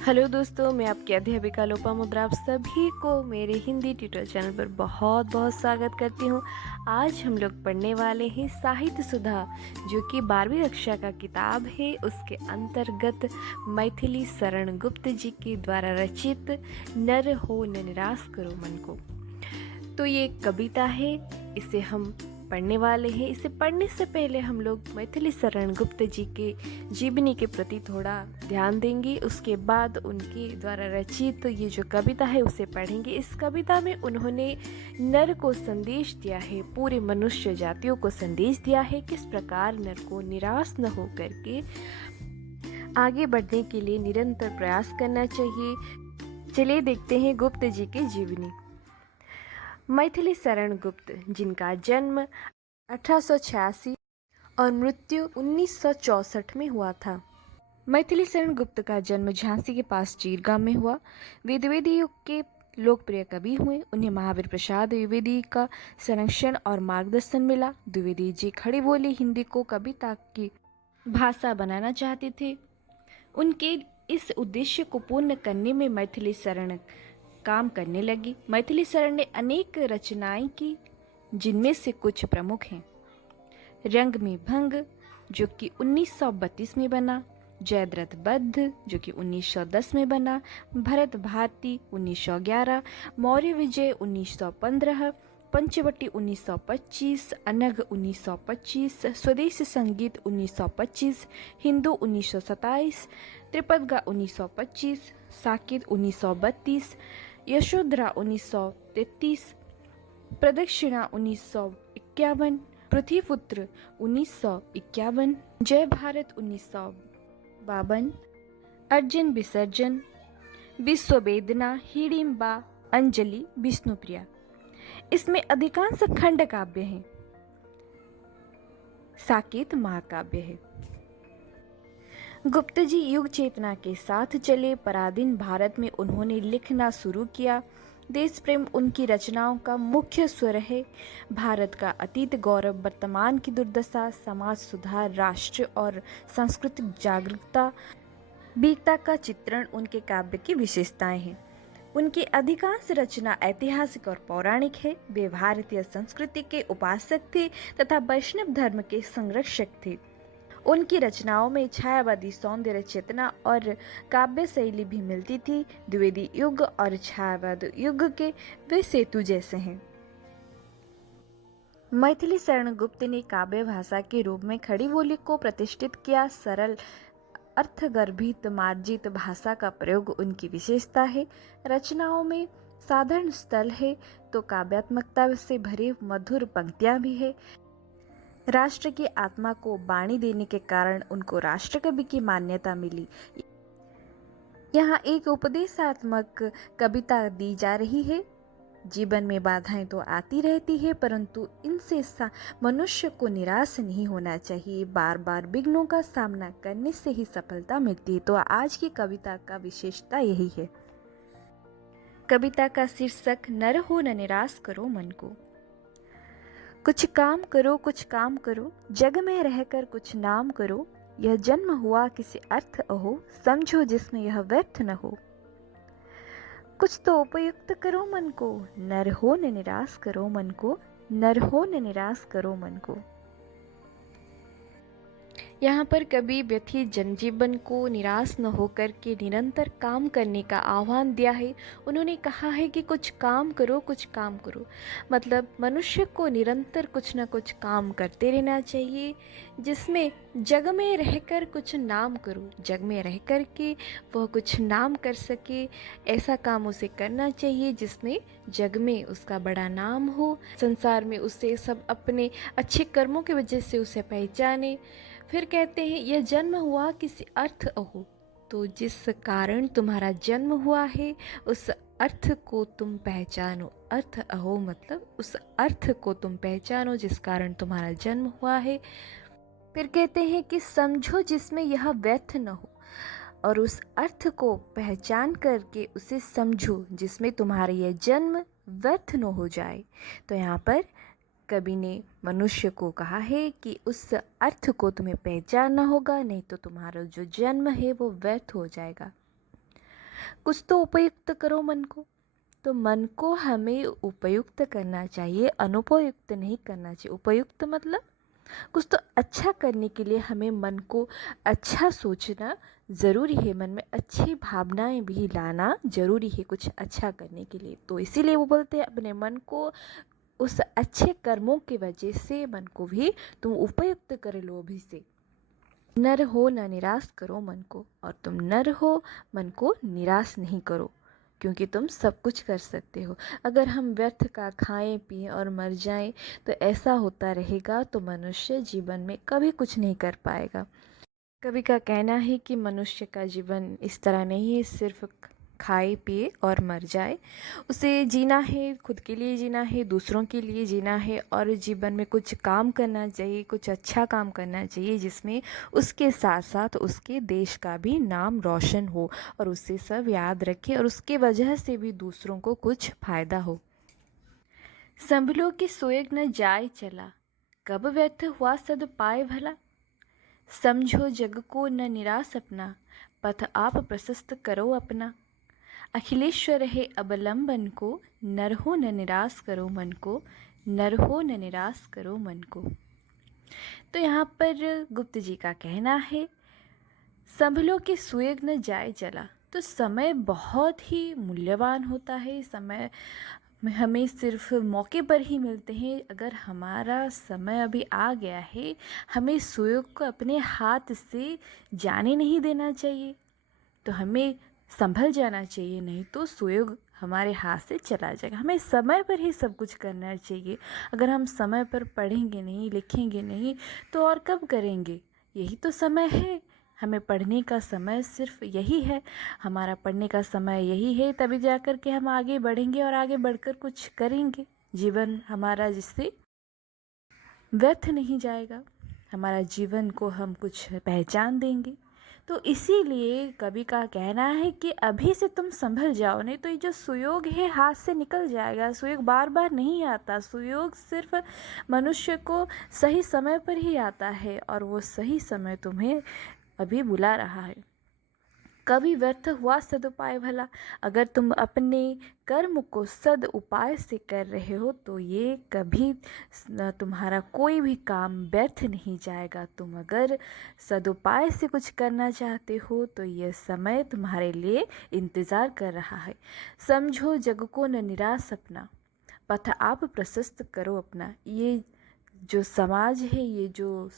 Hello दोस्तों, मैं आपकी अध्यापिका लोपामुद्रा आप सभी को मेरे हिंदी ट्यूटर चैनल पर बहुत बहुत स्वागत करती हूँ। आज हम लोग पढ़ने वाले हैं साहित्य सुधा, जो कि 12वीं कक्षा का किताब है। उसके अंतर्गत मैथिली शरण गुप्त जी के द्वारा रचित नर हो न निराश करो मन को। तो ये एक कविता है, इसे हम पढ़ने वाले हैं। इसे पढ़ने से पहले हम लोग मैथिली शरण गुप्त जी के जीवनी के प्रति थोड़ा ध्यान देंगे। उसके बाद उनके द्वारा रचित ये जो कविता है उसे पढ़ेंगे। इस कविता में उन्होंने नर को संदेश दिया है, पूरे मनुष्य जातियों को संदेश दिया है किस प्रकार नर को निराश न हो करके आगे बढ़ने के लिए निरंतर प्रयास करना चाहिए। चलिए देखते हैं गुप्त जी की जीवनी। मैथिली शरण गुप्त, जिनका जन्म 1886 और मृत्यु 1964 में हुआ था। मैथिली शरण गुप्त का जन्म झांसी के पास चीरगांव में हुआ। वे द्विवेदी युग के लोकप्रिय कवि हुए। उन्हें महावीर प्रसाद द्विवेदी का संरक्षण और मार्गदर्शन मिला। द्विवेदी जी खड़ी बोली हिंदी को कविता की भाषा बनाना चाहते थे। उनके इस उद्देश्य को पूर्ण करने में मैथिली शरण काम करने लगी। मैथिली शरण ने अनेक रचनाएं की, जिनमें से कुछ प्रमुख हैं। रंग में भंग, जो कि 1932 में बना, जयद्रथ बद्ध, जो कि 1910 में बना, भरत भारती 1911, मौर्य विजय 1915, पंचवटी 1925, अनघ 1925, स्वदेशी संगीत 1925, हिंदू 1927, त्रिपदगा 1925, साकेत 1932, यशोधरा 1933, प्रदक्षिणा 1951, पृथ्वीपुत्र 1951, जय भारत 1952, अर्जुन विसर्जन, विश्व वेदना, हिडिंबा, अंजलि, विष्णुप्रिया। इसमें अधिकांश खंड काव्य हैं। साकेत महाकाव्य है। गुप्त जी युग चेतना के साथ चले। पराधीन भारत में उन्होंने लिखना शुरू किया। देश प्रेम उनकी रचनाओं का मुख्य स्वर है। भारत का अतीत गौरव, वर्तमान की दुर्दशा, समाज सुधार, राष्ट्र और सांस्कृतिक जागरूकता, वीरता का चित्रण उनके काव्य की विशेषताएं हैं। उनकी अधिकांश रचना ऐतिहासिक और पौराणिक है। वे भारतीय संस्कृति के उपासक थे तथा वैष्णव धर्म के संरक्षक थे। उनकी रचनाओं में छायावादी सौंदर्य चेतना और काव्य शैली भी मिलती थी। द्विवेदी युग और छायावाद युग के वे सेतु जैसे हैं। मैथिली शरण गुप्त ने काव्य भाषा के रूप में खड़ी बोली को प्रतिष्ठित किया। सरल अर्थगर्भित मार्जित भाषा का प्रयोग उनकी विशेषता है। रचनाओं में साधारण स्थल है तो काव्यात्मकता से भरी मधुर पंक्तियां भी है। राष्ट्र की आत्मा को बाणी देने के कारण उनको राष्ट्रकवि की मान्यता मिली। यहाँ एक उपदेशात्मक कविता दी जा रही है। जीवन में बाधाएं तो आती रहती है, परंतु इनसे मनुष्य को निराश नहीं होना चाहिए। बार बार विघ्नों का सामना करने से ही सफलता मिलती है। तो आज की कविता का विशेषता यही है। कविता का शीर्षक नर हो न निराश करो मन को। कुछ काम करो, कुछ काम करो, जग में रहकर कुछ नाम करो। यह जन्म हुआ किसी अर्थ अहो, समझो जिसमें यह व्यर्थ न हो। कुछ तो उपयुक्त करो मन को, नर हो न निराश करो मन को, नर हो न निराश करो मन को। यहाँ पर कवि व्यथित जनजीवन को निराश न होकर के निरंतर काम करने का आह्वान दिया है। उन्होंने कहा है कि कुछ काम करो, कुछ काम करो, मतलब मनुष्य को निरंतर कुछ न कुछ काम करते रहना चाहिए, जिसमें जग में रहकर कुछ नाम करो, जग में रह कर के वह कुछ नाम कर सके। ऐसा काम उसे करना चाहिए जिसमें जग में उसका बड़ा नाम हो, संसार में उसे सब अपने अच्छे कर्मों की वजह से उसे पहचाने। फिर कहते हैं यह जन्म हुआ किसी अर्थ अहो, तो जिस कारण तुम्हारा जन्म हुआ है उस अर्थ को तुम पहचानो। अर्थ अहो मतलब उस अर्थ को तुम पहचानो जिस कारण तुम्हारा जन्म हुआ है। फिर कहते हैं कि समझो जिसमें यह व्यर्थ न हो, और उस अर्थ को पहचान करके उसे समझो जिसमें तुम्हारा यह जन्म व्यर्थ न हो जाए। तो यहाँ पर कवि ने मनुष्य को कहा है कि उस अर्थ को तुम्हें पहचानना होगा, नहीं तो तुम्हारा जो जन्म है वो व्यर्थ हो जाएगा। कुछ तो उपयुक्त करो मन को। तो मन को हमें उपयुक्त करना चाहिए, अनुपयुक्त नहीं करना चाहिए। उपयुक्त मतलब कुछ तो अच्छा करने के लिए हमें मन को अच्छा सोचना ज़रूरी है, मन में अच्छी भावनाएं भी लाना ज़रूरी है कुछ अच्छा करने के लिए। तो इसीलिए वो बोलते हैं अपने मन को उस अच्छे कर्मों की वजह से मन को भी तुम उपयुक्त कर लो अभी से। नर हो न निराश करो मन को, और तुम नर हो मन को निराश नहीं करो, क्योंकि तुम सब कुछ कर सकते हो। अगर हम व्यर्थ का खाएं पिएं और मर जाएं तो ऐसा होता रहेगा तो मनुष्य जीवन में कभी कुछ नहीं कर पाएगा। कवि का कहना है कि मनुष्य का जीवन इस तरह नहीं है सिर्फ खाए पिए और मर जाए। उसे जीना है, खुद के लिए जीना है, दूसरों के लिए जीना है, और जीवन में कुछ काम करना चाहिए, कुछ अच्छा काम करना चाहिए जिसमें उसके साथ साथ उसके देश का भी नाम रोशन हो और उससे सब याद रखे और उसके वजह से भी दूसरों को कुछ फायदा हो। संभलो कि सोएग न जाए चला, कब व्यर्थ हुआ सद पाए भला। समझो जग को न निराश अपना, पथ आप प्रशस्त करो अपना। अखिलेश्वर है अवलंबन को, नर हो न निराश करो मन को, नर हो न निराश करो मन को। तो यहाँ पर गुप्त जी का कहना है संभलो कि सुएग न जाए चला। तो समय बहुत ही मूल्यवान होता है, समय हमें सिर्फ मौके पर ही मिलते हैं। अगर हमारा समय अभी आ गया है, हमें सुयोग को अपने हाथ से जाने नहीं देना चाहिए, तो हमें संभल जाना चाहिए, नहीं तो सुयोग हमारे हाथ से चला जाएगा। हमें समय पर ही सब कुछ करना चाहिए। अगर हम समय पर पढ़ेंगे नहीं, लिखेंगे नहीं, तो और कब करेंगे? यही तो समय है, हमें पढ़ने का समय सिर्फ यही है, हमारा पढ़ने का समय यही है, तभी जाकर के हम आगे बढ़ेंगे और आगे बढ़कर कुछ करेंगे। जीवन हमारा जिससे व्यर्थ नहीं जाएगा, हमारा जीवन को हम कुछ पहचान देंगे। तो इसीलिए कवि का कहना है कि अभी से तुम संभल जाओ, नहीं तो ये जो सुयोग है हाथ से निकल जाएगा। सुयोग बार बार नहीं आता, सुयोग सिर्फ मनुष्य को सही समय पर ही आता है, और वो सही समय तुम्हें अभी बुला रहा है। कभी व्यर्थ हुआ सदुपाय भला। अगर तुम अपने कर्म को सद उपाय से कर रहे हो तो ये कभी तुम्हारा कोई भी काम व्यर्थ नहीं जाएगा। तुम अगर सदुपाय से कुछ करना चाहते हो तो ये समय तुम्हारे लिए इंतज़ार कर रहा है। समझो जग को न निराश अपना, पथ आप प्रशस्त करो अपना। ये जो समाज है, ये जो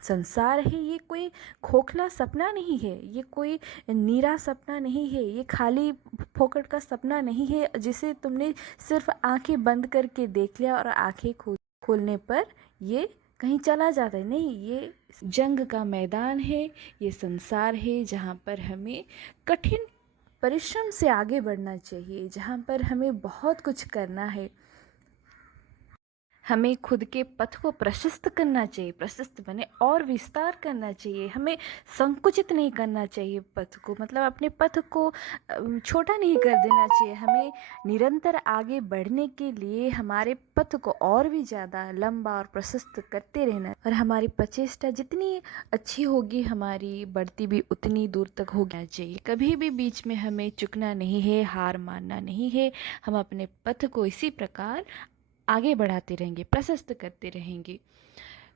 संसार है, ये कोई खोखला सपना नहीं है, ये कोई नीरा सपना नहीं है, ये खाली फोकट का सपना नहीं है जिसे तुमने सिर्फ आंखें बंद करके देख लिया और आंखें खोलने पर ये कहीं चला जाता है। नहीं, ये जंग का मैदान है, ये संसार है जहाँ पर हमें कठिन परिश्रम से आगे बढ़ना चाहिए, जहाँ पर हमें बहुत कुछ करना है। हमें खुद के पथ को प्रशस्त करना चाहिए, प्रशस्त बने और विस्तार करना चाहिए। हमें संकुचित नहीं करना चाहिए पथ को, मतलब अपने पथ को छोटा नहीं कर देना चाहिए। हमें निरंतर आगे बढ़ने के लिए हमारे पथ को और भी ज़्यादा लंबा और प्रशस्त करते रहना, और हमारी प्रचेष्टा जितनी अच्छी होगी हमारी बढ़ती भी उतनी दूर तक होना चाहिए। कभी भी बीच में हमें चुकना नहीं है, हार मानना नहीं है। हम अपने पथ को इसी प्रकार आगे बढ़ाते रहेंगे, प्रशस्त करते रहेंगे।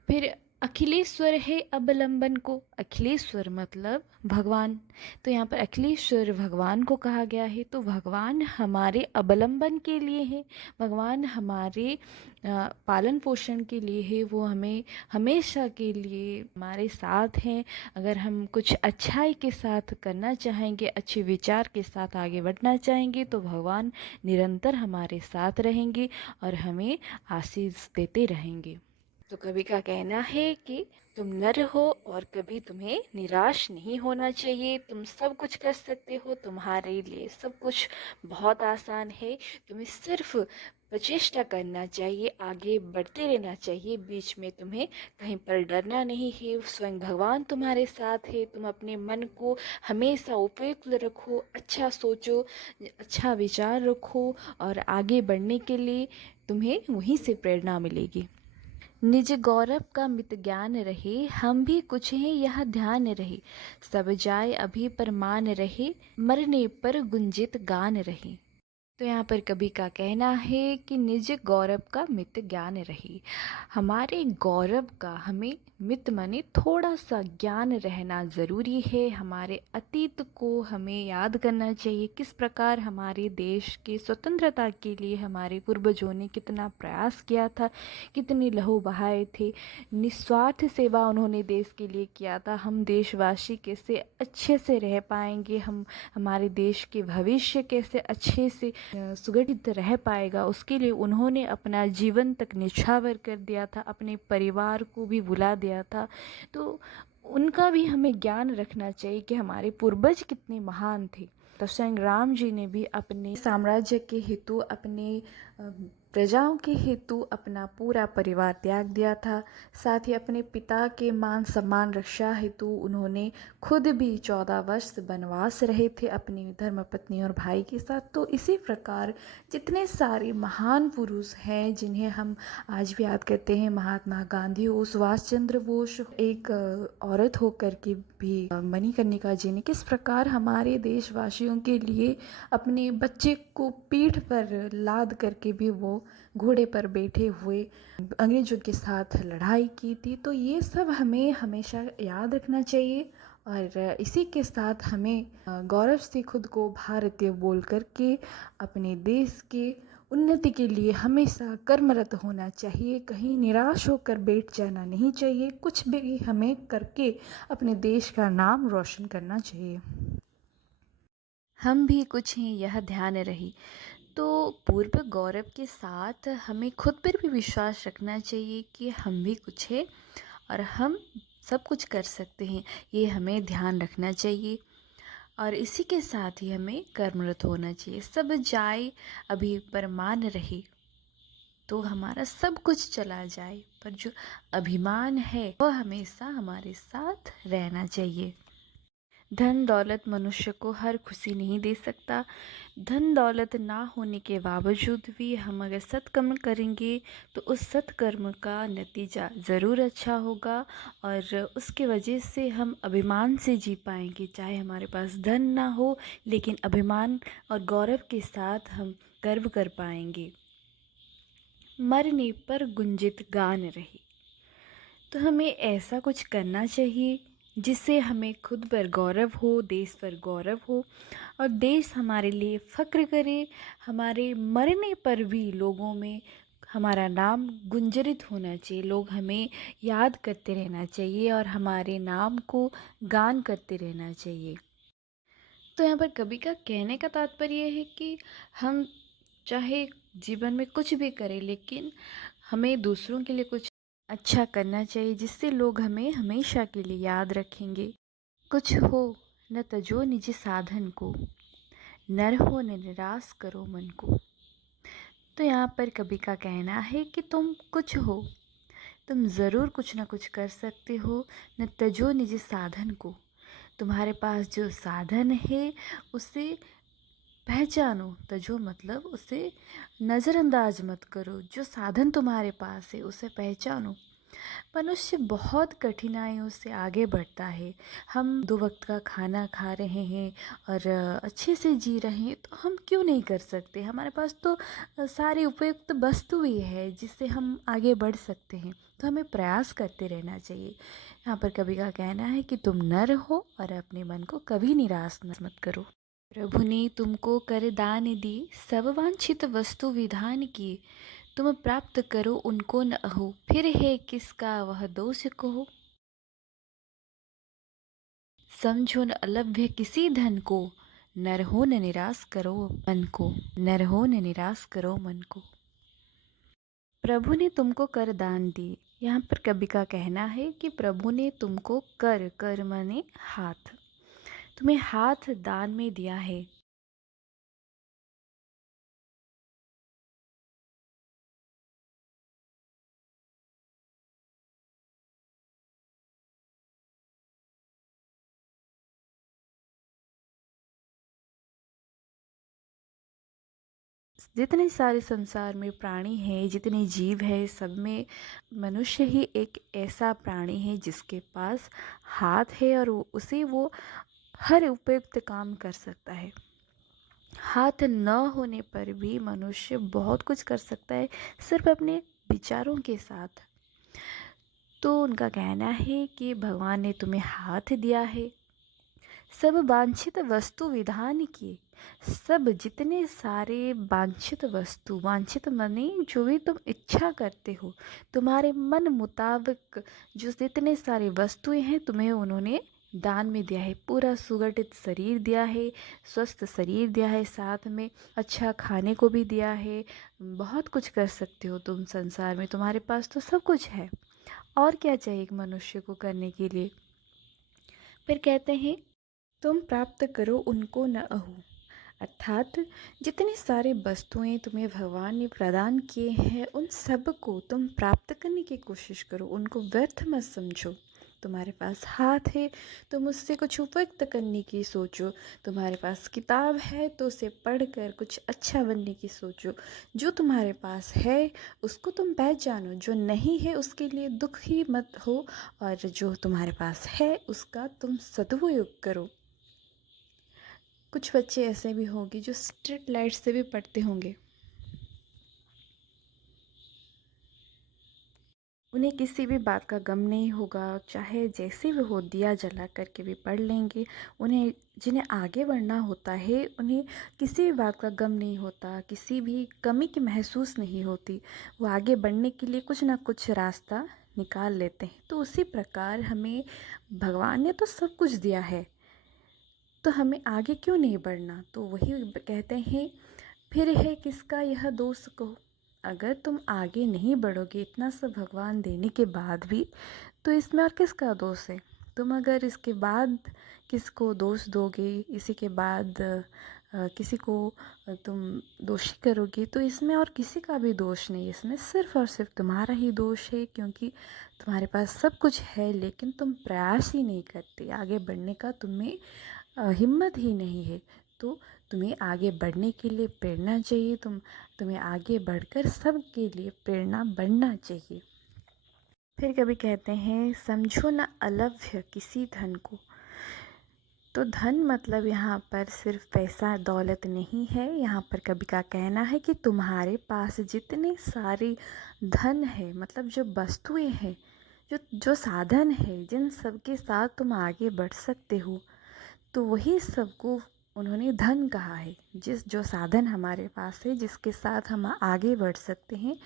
फिर अखिलेश्वर है अवलंबन को। अखिलेश्वर मतलब भगवान। तो यहाँ पर अखिलेश्वर भगवान को कहा गया है। तो भगवान हमारे अवलंबन के लिए है, भगवान हमारे पालन पोषण के लिए है, वो हमें हमेशा के लिए हमारे साथ हैं। अगर हम कुछ अच्छाई के साथ करना चाहेंगे, अच्छे विचार के साथ आगे बढ़ना चाहेंगे, तो भगवान निरंतर हमारे साथ रहेंगे और हमें आशीष देते रहेंगे। तो कवि का कहना है कि तुम नर हो और कभी तुम्हें निराश नहीं होना चाहिए। तुम सब कुछ कर सकते हो, तुम्हारे लिए सब कुछ बहुत आसान है। तुम्हें सिर्फ प्रचेष्टा करना चाहिए, आगे बढ़ते रहना चाहिए। बीच में तुम्हें कहीं पर डरना नहीं है, स्वयं भगवान तुम्हारे साथ है। तुम अपने मन को हमेशा उपयुक्त रखो, अच्छा सोचो, अच्छा विचार रखो, और आगे बढ़ने के लिए तुम्हें वहीं से प्रेरणा मिलेगी। निज गौरव का मित ज्ञान रहे, हम भी कुछ हैं यह ध्यान रहे। सब जाय अभी पर मान रहे, मरने पर गुंजित गान रहे। तो यहाँ पर कवि का कहना है कि निज गौरव का मित ज्ञान रहे। हमारे गौरव का हमें मित माने थोड़ा सा ज्ञान रहना ज़रूरी है। हमारे अतीत को हमें याद करना चाहिए, किस प्रकार हमारे देश के स्वतंत्रता के लिए हमारे पूर्वजों ने कितना प्रयास किया था, कितने लहू बहाए थे, निस्वार्थ सेवा उन्होंने देश के लिए किया था। हम देशवासी कैसे अच्छे से रह पाएंगे, हम हमारे देश के भविष्य कैसे अच्छे से सुगठित रह पाएगा, उसके लिए उन्होंने अपना जीवन तक निछावर कर दिया था, अपने परिवार को भी भुला दिया था। तो उनका भी हमें ज्ञान रखना चाहिए कि हमारे पूर्वज कितने महान थे। तो स्वयं राम जी ने भी अपने साम्राज्य के हेतु, अपने प्रजाओं के हेतु अपना पूरा परिवार त्याग दिया था। साथ ही अपने पिता के मान सम्मान रक्षा हेतु उन्होंने खुद भी 14 वर्ष वनवास रहे थे अपनी धर्मपत्नी और भाई के साथ। तो इसी प्रकार जितने सारे महान पुरुष हैं जिन्हें हम आज भी याद करते हैं, महात्मा गांधी हो, सुभाष चंद्र बोस, एक औरत होकर के भी मणिकर्णिका जी ने किस प्रकार हमारे देशवासियों के लिए अपने बच्चे को पीठ पर लाद करके भी वो घोड़े पर बैठे हुए अंग्रेजों के साथ लड़ाई की थी। तो ये सब हमें हमेशा याद रखना चाहिए और इसी के साथ हमें गौरव से खुद को भारतीय बोल करके अपने देश के उन्नति के लिए हमेशा कर्मरत होना चाहिए। कहीं निराश होकर बैठ जाना नहीं चाहिए, कुछ भी हमें करके अपने देश का नाम रोशन करना चाहिए। हम भी कुछ हैं यह ध्यान रहे। तो पूर्व गौरव के साथ हमें खुद पर भी विश्वास रखना चाहिए कि हम भी कुछ है और हम सब कुछ कर सकते हैं, ये हमें ध्यान रखना चाहिए। और इसी के साथ ही हमें कर्मरत होना चाहिए। सब जाए अभी पर मान रहे, तो हमारा सब कुछ चला जाए पर जो अभिमान है वह हमेशा हमारे साथ रहना चाहिए। धन दौलत मनुष्य को हर खुशी नहीं दे सकता। धन दौलत ना होने के बावजूद भी हम अगर सत्कर्म करेंगे तो उस सत्कर्म का नतीजा ज़रूर अच्छा होगा और उसके वजह से हम अभिमान से जी पाएंगे। चाहे हमारे पास धन ना हो, लेकिन अभिमान और गौरव के साथ हम गर्व कर पाएंगे। मरने पर गुंजित गान रहे। तो हमें ऐसा कुछ करना चाहिए जिससे हमें खुद पर गौरव हो, देश पर गौरव हो और देश हमारे लिए फ़क्र करे। हमारे मरने पर भी लोगों में हमारा नाम गुंजरित होना चाहिए, लोग हमें याद करते रहना चाहिए और हमारे नाम को गान करते रहना चाहिए। तो यहाँ पर कवि का कहने का तात्पर्य है कि हम चाहे जीवन में कुछ भी करें, लेकिन हमें दूसरों के लिए कुछ अच्छा करना चाहिए जिससे लोग हमें हमेशा के लिए याद रखेंगे। कुछ हो न तजो निज साधन को, नर हो न निराश करो मन को। तो यहाँ पर कवि का कहना है कि तुम कुछ हो, तुम ज़रूर कुछ ना कुछ कर सकते हो। न तजो निज साधन को, तुम्हारे पास जो साधन है उसे पहचानो। तजो मतलब उसे नज़रअंदाज मत करो। जो साधन तुम्हारे पास है उसे पहचानो। मनुष्य बहुत कठिनाइयों से आगे बढ़ता है। हम 2 वक्त का खाना खा रहे हैं और अच्छे से जी रहे हैं, तो हम क्यों नहीं कर सकते? हमारे पास तो सारी उपयुक्त वस्तु भी है जिससे हम आगे बढ़ सकते हैं। तो हमें प्रयास करते रहना चाहिए। यहाँ पर कवि का कहना है कि तुम नर हो और अपने मन को कभी निराश मत करो। प्रभु ने तुमको कर दान दी, सब वांछित वस्तु विधान की। तुम प्राप्त करो उनको न हो, फिर है किसका वह दोष कहो। समझो न अलभ्य किसी धन को, नर हो न निराश करो मन को। नर हो न निराश करो मन को। प्रभु ने तुमको कर दान दी। यहाँ पर कवि का कहना है कि प्रभु ने तुमको कर माने हाथ, तुम्हें हाथ दान में दिया है। जितने सारे संसार में प्राणी हैं, जितने जीव हैं, सब में मनुष्य ही एक ऐसा प्राणी है जिसके पास हाथ है और उसे वो हर उपयुक्त काम कर सकता है। हाथ न होने पर भी मनुष्य बहुत कुछ कर सकता है, सिर्फ अपने विचारों के साथ। तो उनका कहना है कि भगवान ने तुम्हें हाथ दिया है, सब वांछित वस्तु विधान की, सब जितने सारे वांछित वस्तु, वांछित माने जो भी तुम इच्छा करते हो, तुम्हारे मन मुताबिक जो जितने सारे वस्तुएं हैं तुम्हें उन्होंने दान में दिया है। पूरा सुगठित शरीर दिया है, स्वस्थ शरीर दिया है, साथ में अच्छा खाने को भी दिया है। बहुत कुछ कर सकते हो तुम संसार में, तुम्हारे पास तो सब कुछ है। और क्या चाहिए एक मनुष्य को करने के लिए। फिर कहते हैं तुम प्राप्त करो उनको न अहो, अर्थात जितनी सारी वस्तुएं तुम्हें भगवान ने प्रदान किए हैं उन सब को तुम प्राप्त करने की कोशिश करो, उनको व्यर्थ मत समझो। तुम्हारे पास हाथ है, तुम उससे कुछ उपयुक्त करने की सोचो। तुम्हारे पास किताब है तो उसे पढ़कर कुछ अच्छा बनने की सोचो। जो तुम्हारे पास है उसको तुम पहचानो, जो नहीं है उसके लिए दुख ही मत हो, और जो तुम्हारे पास है उसका तुम सदुपयोग करो। कुछ बच्चे ऐसे भी होंगे जो स्ट्रीट लाइट से भी पढ़ते होंगे, उन्हें किसी भी बात का गम नहीं होगा, चाहे जैसे भी हो दिया जला करके भी पढ़ लेंगे। उन्हें जिन्हें आगे बढ़ना होता है उन्हें किसी भी बात का गम नहीं होता, किसी भी कमी की महसूस नहीं होती। वो आगे बढ़ने के लिए कुछ ना कुछ रास्ता निकाल लेते हैं। तो उसी प्रकार हमें भगवान ने तो सब कुछ दिया है, तो हमें आगे क्यों नहीं बढ़ना। तो वही कहते हैं फिर है किसका यह दोष कहो। अगर तुम आगे नहीं बढ़ोगे इतना सब भगवान देने के बाद भी, तो इसमें और किसका दोष है। तुम अगर इसके बाद किसको दोष दोगे, इसी के बाद किसी को तुम दोषी करोगे, तो इसमें और किसी का भी दोष नहीं, इसमें सिर्फ और सिर्फ तुम्हारा ही दोष है। क्योंकि तुम्हारे पास सब कुछ है लेकिन तुम प्रयास ही नहीं करते, आगे बढ़ने का तुम्हें हिम्मत ही नहीं है। तो तुम्हें आगे बढ़ने के लिए प्रेरणा चाहिए, तुम्हें आगे बढ़कर सबके लिए प्रेरणा बनना चाहिए। फिर कभी कहते हैं समझो न अलभ्य किसी धन को। तो धन मतलब यहाँ पर सिर्फ पैसा दौलत नहीं है। यहाँ पर कभी का कहना है कि तुम्हारे पास जितने सारे धन है, मतलब जो वस्तुएं हैं, जो जो साधन है, जिन सब के साथ तुम आगे बढ़ सकते हो, तो वही सबको उन्होंने धन कहा है। जो साधन हमारे पास है, जिसके साथ हम आगे बढ़ सकते हैं,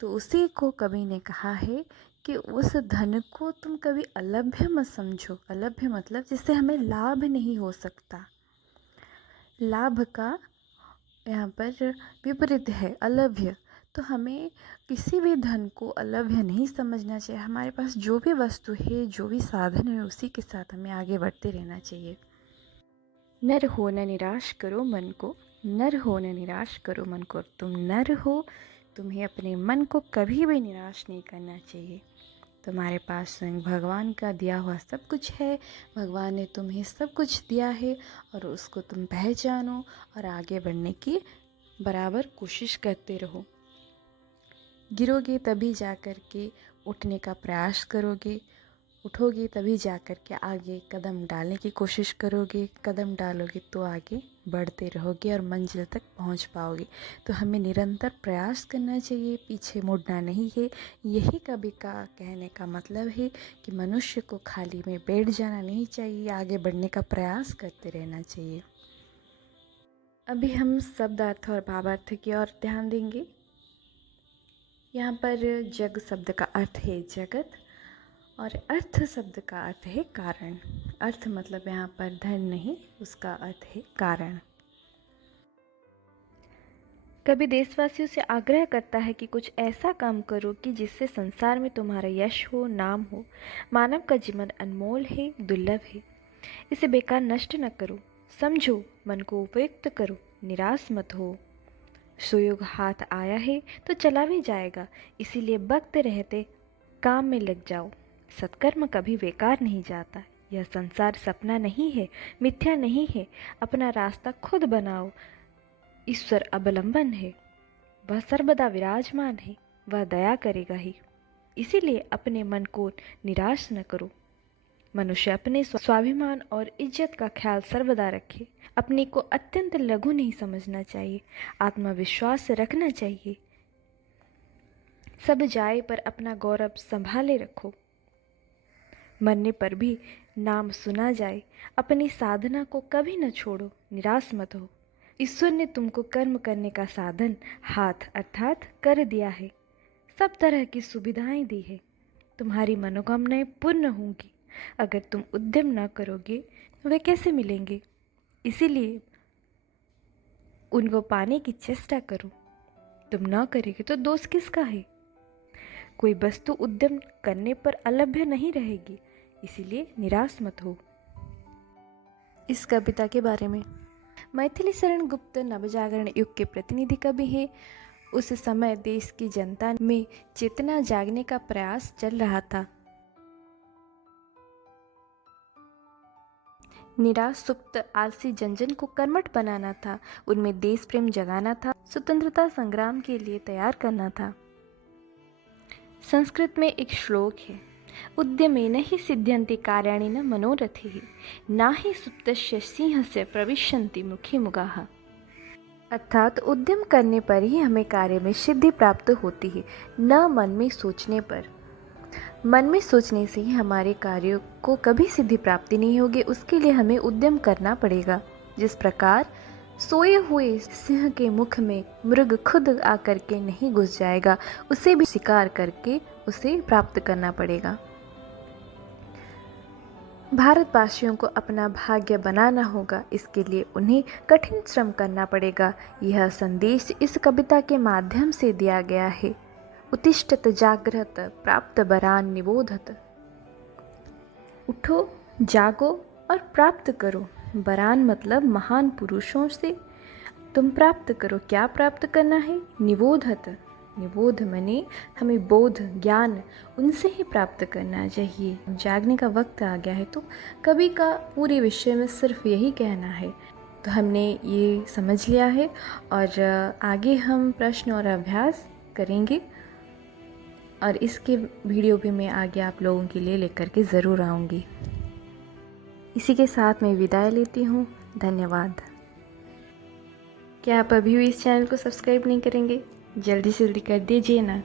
तो उसी को कवि ने कहा है कि उस धन को तुम कभी अलभ्य मत समझो। अलभ्य मतलब जिससे हमें लाभ नहीं हो सकता। लाभ का यहाँ पर विपरीत है अलभ्य। तो हमें किसी भी धन को अलभ्य नहीं समझना चाहिए। हमारे पास जो भी वस्तु है, जो भी साधन है, उसी के साथ हमें आगे बढ़ते रहना चाहिए। नर हो न निराश करो मन को, नर हो न निराश करो मन को। तुम नर हो, तुम्हें अपने मन को कभी भी निराश नहीं करना चाहिए। तुम्हारे पास स्वयं भगवान का दिया हुआ सब कुछ है। भगवान ने तुम्हें सब कुछ दिया है और उसको तुम पहचानो और आगे बढ़ने की बराबर कोशिश करते रहो। गिरोगे तभी जा कर के उठने का प्रयास करोगे, उठोगे तभी जा कर के आगे कदम डालने की कोशिश करोगे। कदम डालोगे तो आगे बढ़ते रहोगे और मंजिल तक पहुंच पाओगे। तो हमें निरंतर प्रयास करना चाहिए, पीछे मुड़ना नहीं है। यही कवि का कहने का मतलब है कि मनुष्य को खाली में बैठ जाना नहीं चाहिए, आगे बढ़ने का प्रयास करते रहना चाहिए। अभी हम शब्दार्थ और भावार्थ की ओर ध्यान देंगे। यहाँ पर जग शब्द का अर्थ है जगत और अर्थ शब्द का अर्थ है कारण। अर्थ मतलब यहाँ पर धन नहीं, उसका अर्थ है कारण। कभी देशवासियों से आग्रह करता है कि कुछ ऐसा काम करो कि जिससे संसार में तुम्हारा यश हो, नाम हो। मानव का जीवन अनमोल है, दुर्लभ है, इसे बेकार नष्ट न करो। समझो, मन को उपयुक्त करो, निराश मत हो। सुयोग हाथ आया है तो चला भी जाएगा, इसीलिए वक्त रहते काम में लग जाओ। सत्कर्म कभी बेकार नहीं जाता। यह संसार सपना नहीं है, मिथ्या नहीं है। अपना रास्ता खुद बनाओ, ईश्वर अवलंबन है, वह सर्वदा विराजमान है, वह दया करेगा ही। इसीलिए अपने मन को निराश न करो। मनुष्य अपने स्वाभिमान और इज्जत का ख्याल सर्वदा रखे। अपने को अत्यंत लघु नहीं समझना चाहिए, आत्मविश्वास रखना चाहिए। सब जाए पर अपना गौरव संभाले रखो। मरने पर भी नाम सुना जाए, अपनी साधना को कभी न छोड़ो, निराश मत हो। ईश्वर ने तुमको कर्म करने का साधन हाथ अर्थात कर दिया है, सब तरह की सुविधाएं दी है। तुम्हारी मनोकामनाएं पूर्ण होंगी। अगर तुम उद्यम न करोगे वे कैसे मिलेंगे? इसीलिए उनको पाने की चेष्टा करो। तुम न करोगे तो दोष किसका है? कोई वस्तु उद्यम करने पर अलभ्य नहीं रहेगी, इसीलिए निराश मत हो। इस कविता के बारे में, मैथिली शरण गुप्त नवजागरण युग के प्रतिनिधि कवि है। उस समय देश की जनता में चेतना जागने का प्रयास चल रहा था। निराश सुप्त आलसी जनजन को कर्मठ बनाना था, उनमें देश प्रेम जगाना था, स्वतंत्रता संग्राम के लिए तैयार करना था। संस्कृत में एक श्लोक है, उद्यमेन हि सिद्ध्यन्ति कार्याणि न मनोरथैः न हि सुप्तस्य सिंहस्य प्रविशन्ति मुखे मुगाः। अर्थात उद्यम करने पर ही हमें कार्य में सिद्धि प्राप्त होती है, न मन में सोचने पर। मन में सोचने से ही हमारे कार्यों को कभी सिद्धि प्राप्ति नहीं होगी, उसके लिए हमें उद्यम करना पड़ेगा। जिस प्रकार सोए हुए सिंह के मुख में मृग खुद आकर के नहीं घुस जाएगा, उसे भी शिकार करके उसे प्राप्त करना पड़ेगा। भारतवासियों को अपना भाग्य बनाना होगा, इसके लिए उन्हें कठिन श्रम करना पड़ेगा। यह संदेश इस कविता के माध्यम से दिया गया है। उत्तिष्ठत जागृत प्राप्त वरान निबोधत। उठो, जागो और प्राप्त करो। वरान मतलब महान पुरुषों से तुम प्राप्त करो। क्या प्राप्त करना है? निबोधत। निबोध मने हमें बोध ज्ञान उनसे ही प्राप्त करना चाहिए। जागने का वक्त आ गया है, तो कवि का पूरे विषय में सिर्फ यही कहना है। तो हमने ये समझ लिया है और आगे हम प्रश्न और अभ्यास करेंगे, और इसके वीडियो भी मैं आगे आप लोगों के लिए लेकर के ज़रूर आऊँगी। इसी के साथ मैं विदाई लेती हूँ। धन्यवाद। क्या आप अभी भी इस चैनल को सब्सक्राइब नहीं करेंगे? जल्दी से जल्दी कर दीजिए ना।